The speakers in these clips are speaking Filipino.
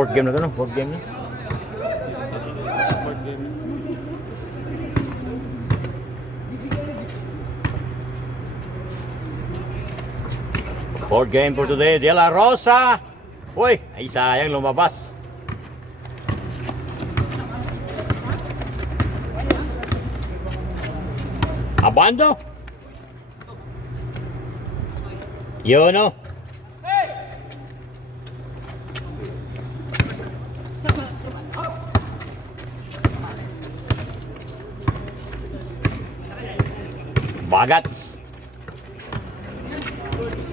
Fourth game na to, no? Fourth game na. Board game. Fourth game for today, De La Rosa. Uy, ay sayang lumabas. Abando. Yun, no? Bagat.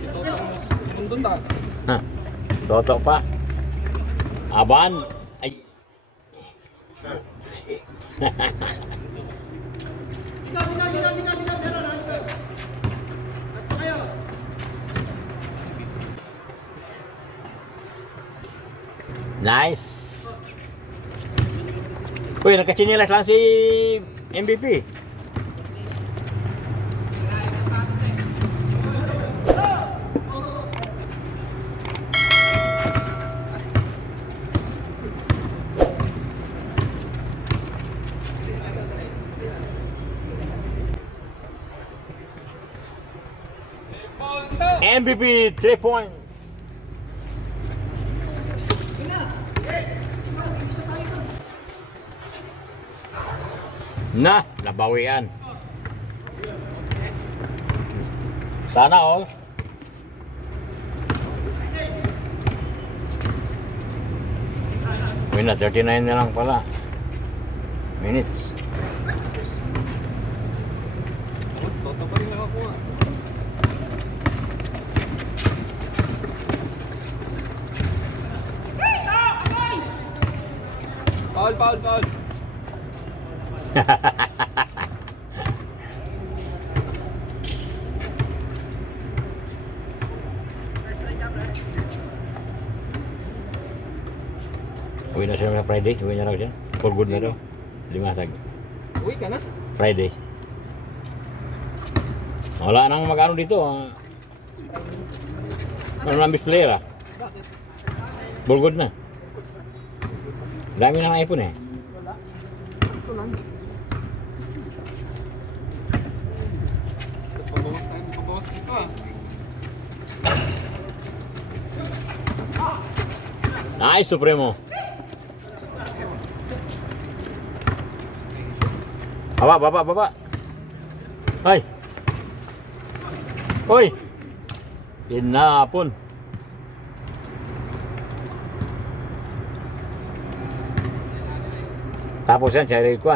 Si Toto sumundon na. Ha. Toto pa. Aban. Ay. Nice. Uy, nagkatsinilas lang si MVP. MVP 3 points. Na, nabawian. Sana all. Wala, 39 na lang pala. Minutes. Toto pa rin nakakuha. Foul. Uwi na siya na Friday, uwi na raw siya. For good na raw. Limasag. Uwi ka na? Friday. Wala nang mag-ano dito. Ano lang player ah. Bakit? For good na. Dami ng iPhone eh. Wala. Ito lang. Pabawas dito ah. Nice, Supremo. Baba. Ay. Hoy. Tinapon. Tapos yan,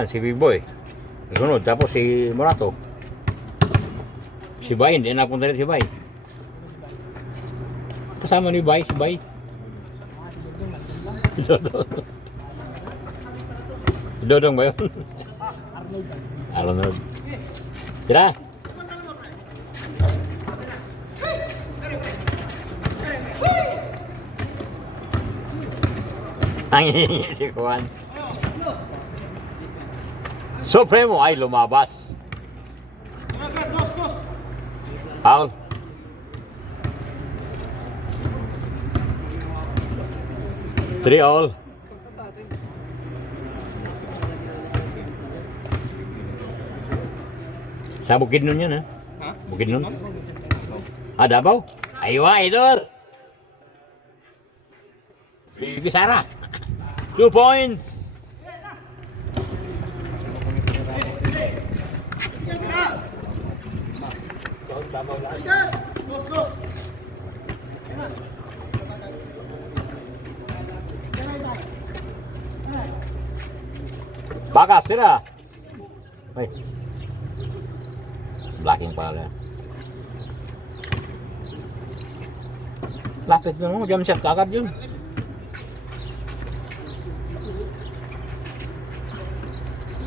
si Big Boy. Sunod, tapos si Morato. Si Bay, hindi napunta rin si Bay. Kasama ni Bay, si Bay. Dodong ba yun? Arnold. Tira. Ang hihingi si Juan. Supremo ay lumabas. Foul. Three all. Sa Bukidnon yun, ha? Ha? Bukidnon? Ah, Davao? Aywa, idol! Bibi Sara! 2 points! Bakas, sila! Ay. Blocking pala. Lapit na mo, jump shot kagad yun.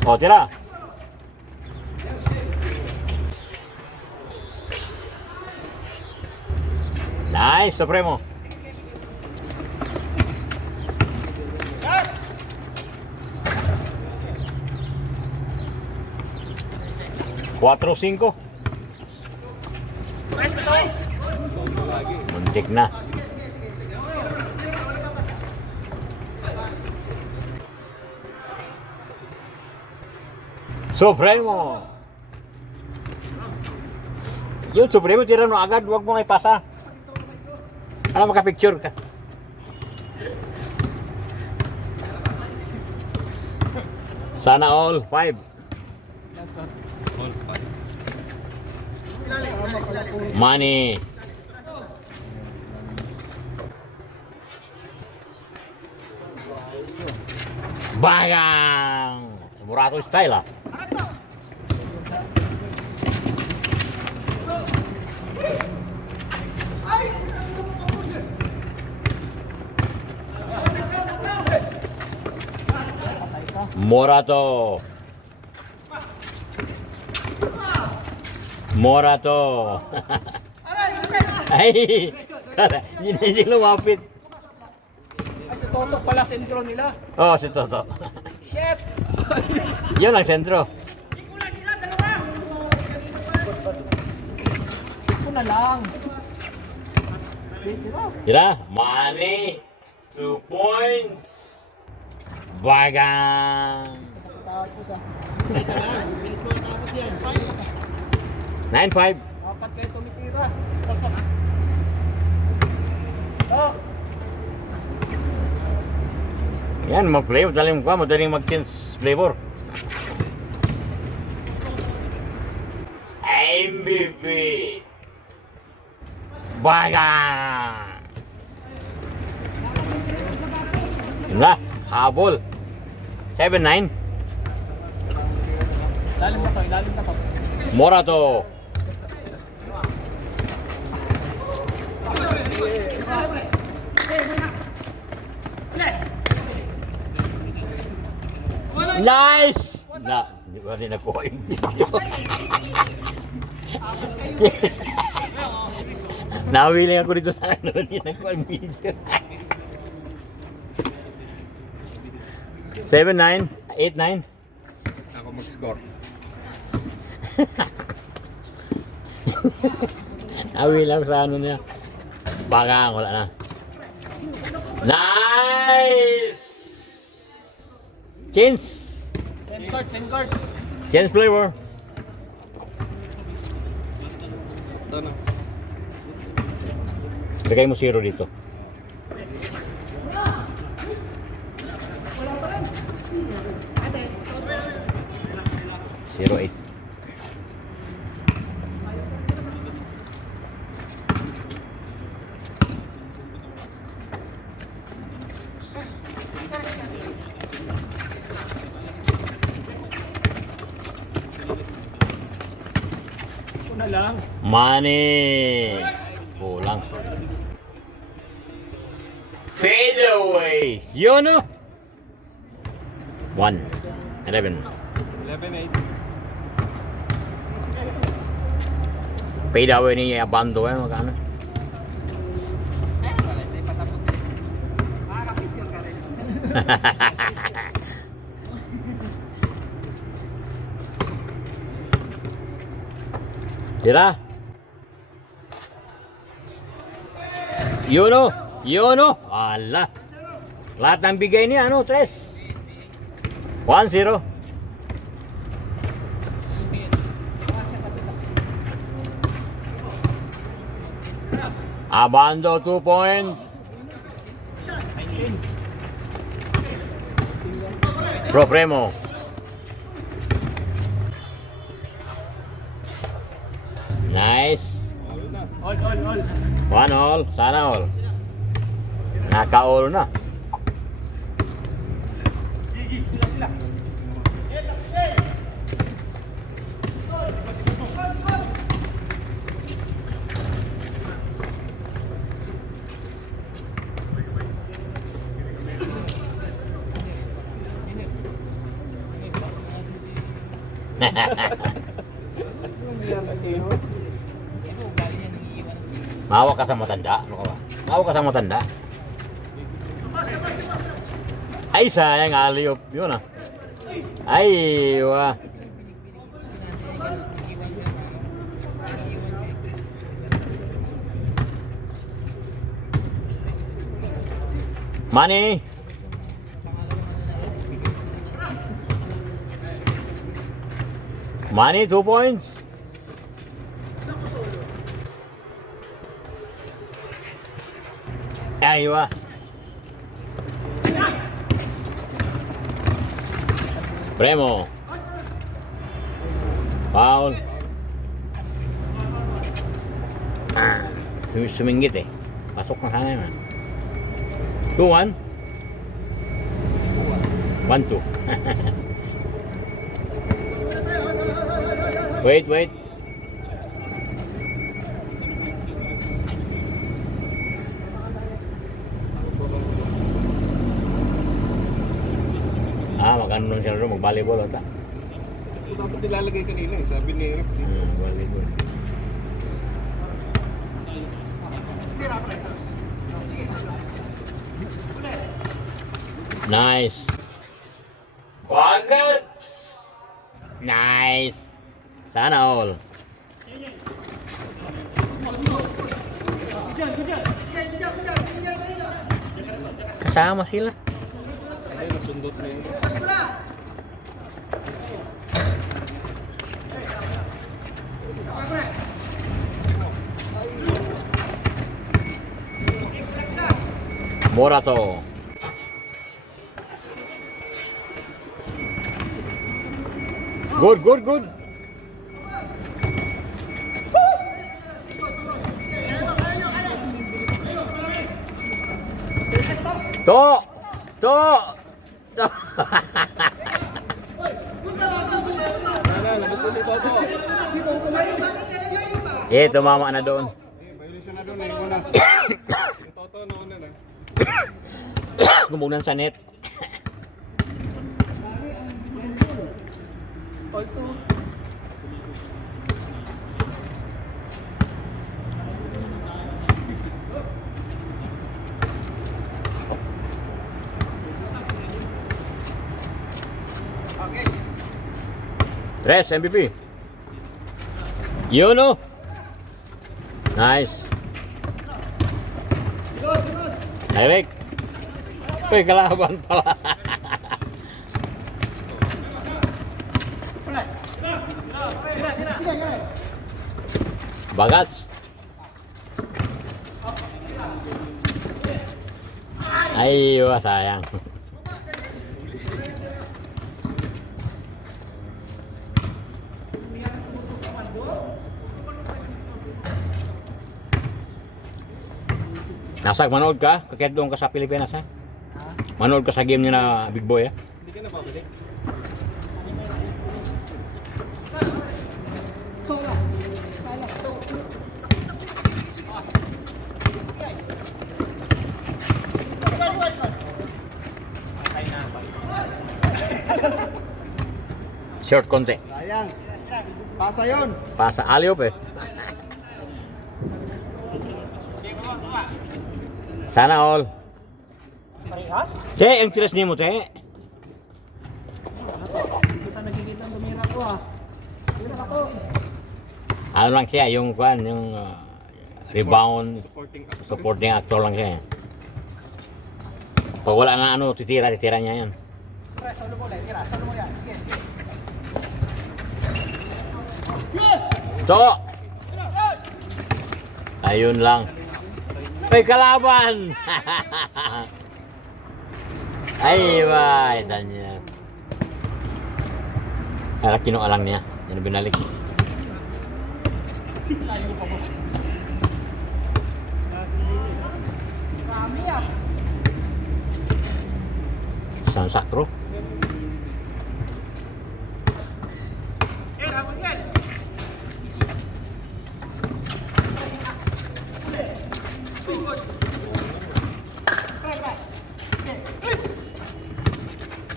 O, tira. Nice, Supremo. Cuatro, 5. Muntik na. Supremo. Yung Supremo, tira mo agad, huwag mo nga ipasa. Para makapicture ka. Sana all, 5. Last one. All five. Money. Bagang! Murato style ah. Morato. Morato. Ay, kara, hindi lumapit. Ay, si Toto pala sentro nila. Oh, si Toto. Chef! Yun ang sentro. Ito na lang. Tira, money. 2 points. Bagang. Tapos ah. 9-5. Apat kayo tumitira. Oh! Yan, mag-play. Madaling mag-change flavor. MVP. Bagang. Na, habol. 7-9. Lalim na to, ilalim na to. Morato. Nice! Na, hindi ko rin nakuha yung video. Nawiling ako dito sa ano, hindi nakuha yung video. 7-9, 8-9. Ako mag-score. Nawilang sa ano niya. Bagang, wala na. Nice! Change! Send cards, send cards. Change flavor. Ito na. Lagay mo 0 dito. Zero 8. Ito na lang. Money. Kulang. Fade away. Yun o. 1. 11. 11-8. Fade away ni Abando eh. Magkano? Hindi pa tapos eh. Makaka-picture ka rin. Tira. Yun o. Yun o. Ala. Lahat ng bigay niya ano? 3. 1-0. Abando 2 point. Propremo. Nice. All, all, all. 1 all. Sana all. Naka-all na. Mawa ka sa matanda. Ano ka ba? Mawa ka sa matanda. Ay, sayang aliyop. Yun ah. Ay, wah. Money. Money, 2 points. Aywa. Premo. Foul. Suminggit eh. Pasok na sana yun. 2-1. 1-2. Wait. Magano lang sila doon, mag-volleyball ata. Ito dapat nilalagay kanina eh, sabi ni Eric. Volleyball. Nice. Buckets. Nice. Sana all. Kasama sila. Ay, nasundot na yun. Morato. Good. To. Labas na si Toto. Tumama na doon. Violation na doon, yung una. Si Toto, nauna na. Kumunan sa net. All two. Okay. Tres, MVP. Yun oh. Nice. Direct. Uy, kalaban pala. Bagats. Ay, sayang. Nasag, manood ka? Kakit doon ka sa Pilipinas ha? Manood ka sa game niya na Big Boy ha? Hindi ka na babalik. Short konti. Sayang. Pasa yun. Pasa aliop eh. Sana all. Parehas? Che, ang tiras niyo mo, che. Kita nakikita ang bumira ko ah. Bumira ako. Ano lang siya, yung kwan, yung rebound, Supporting actor. supporting actor lang siya. Pag wala na ano, titira niya yan. Solo mo yan. Sige. So, ayun lang. Ay, kalaban! Ay, ba, dan niya. Ay, kinualang niya. Yan ang binalik. San Sacro.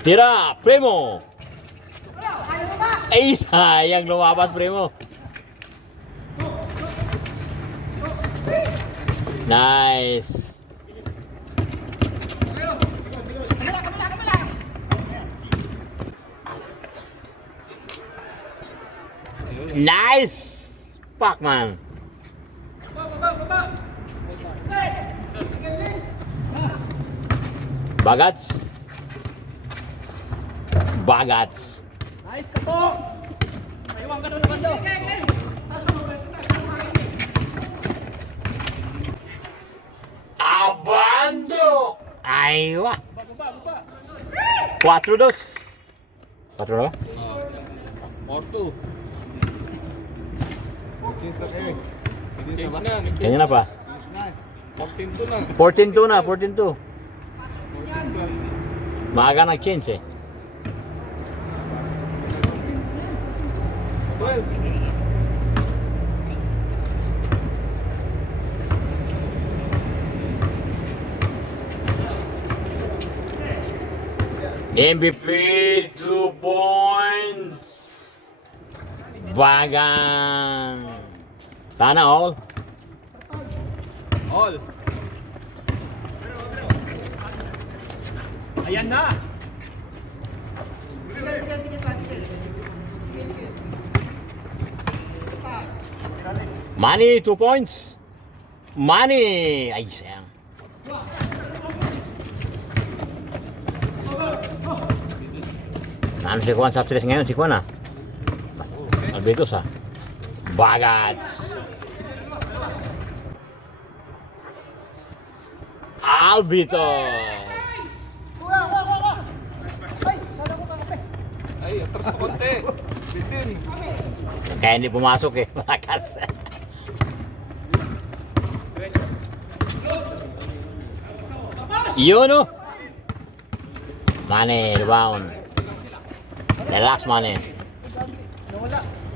Tira, Primo. Ay, sayang lumabas, Primo. Nice. Nice. Pacman. Bagats. Bagats. Nice ka po. Iwan ka doon naman daw. Abando! Aywa! Baba. 4-2. 4 Orto. Change na kayo. Change na. Kanya na pa. 14-2 na. 14-2 na, 14-2. Maaga nag-change eh. 12. MVP 2 points. Bagang. Sana all. All. Ayan na. Money 2 points. Money. Ay, sayang. Ano si Juan sa tres ngayon? Si Juan ah. Albedos ah. Bagat. Albito. Ay, atras pa konti. Bitin. Kaya hindi pumasok eh. Malakas. Yun oh. Money, rebound. Relax, Money.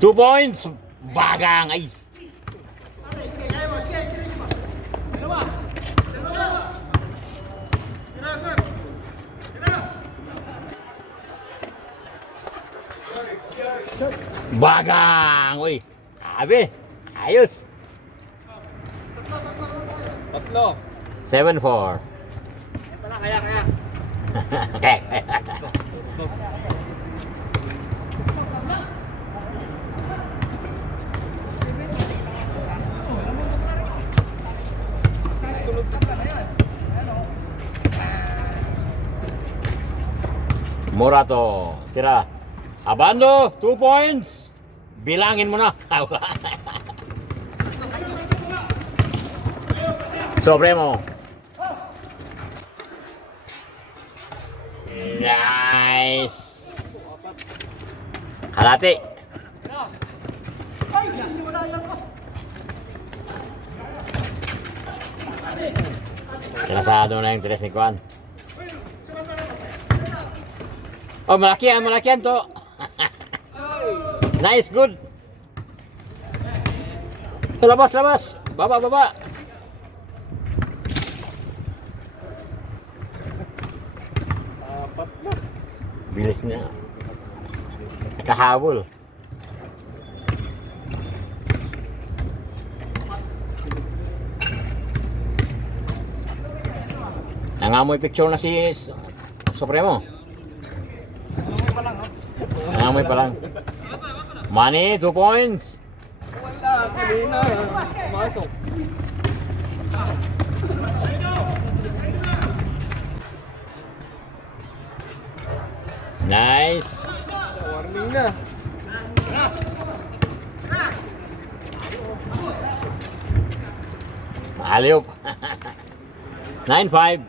2 points. Bagang. Ay. Bagang. Uy. Sabi. Ayos. Tatlo. 7-4. Kaya. Okay. Dos. Morato. Tira. Abando. 2 points. Bilangin mo na. Supremo. Nice. Halati. Kinasado na yung tres ni Juan. Oh, malaki yan to. Nice, good. Labas. Baba. Apat na. Bilis niya. Nakahabol. Nangamoy picture na si Supremo. Nangamoy pa lang. Money, 2 points. Wala, kanina. Pumasok. Nice. Warning na. Aliop. 9-5.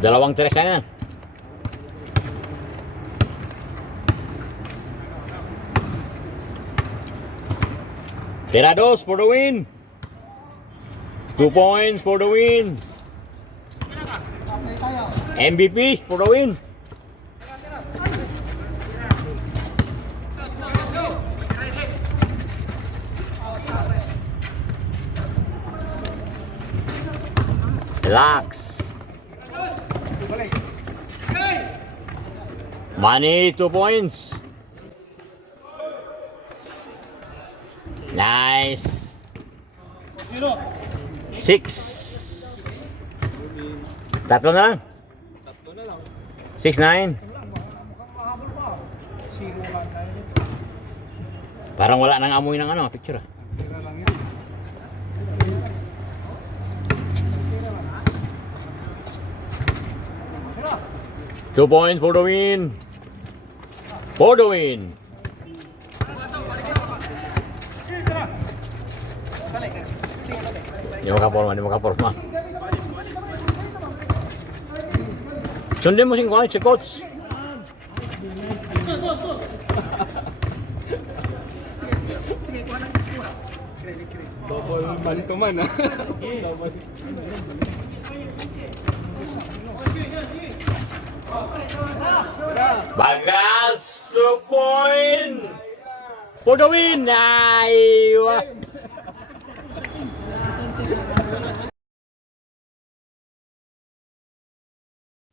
Dalawang tres na yan. Tirados for the win. 2 points for the win. MVP for the win. Relax. Money, 2 points. Nice. 6. Tatlo na lang. Tatlo na lang. 6-9. Parang wala nang amoy ng ano, picture ah. Tira lang yan. Two points for the win. For the win. Hindi makaporma. Sundin mo si coach. Double man to man ah. Double. Bagas 2 point. For the win. Aywa.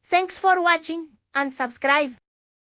Thanks for watching and subscribe.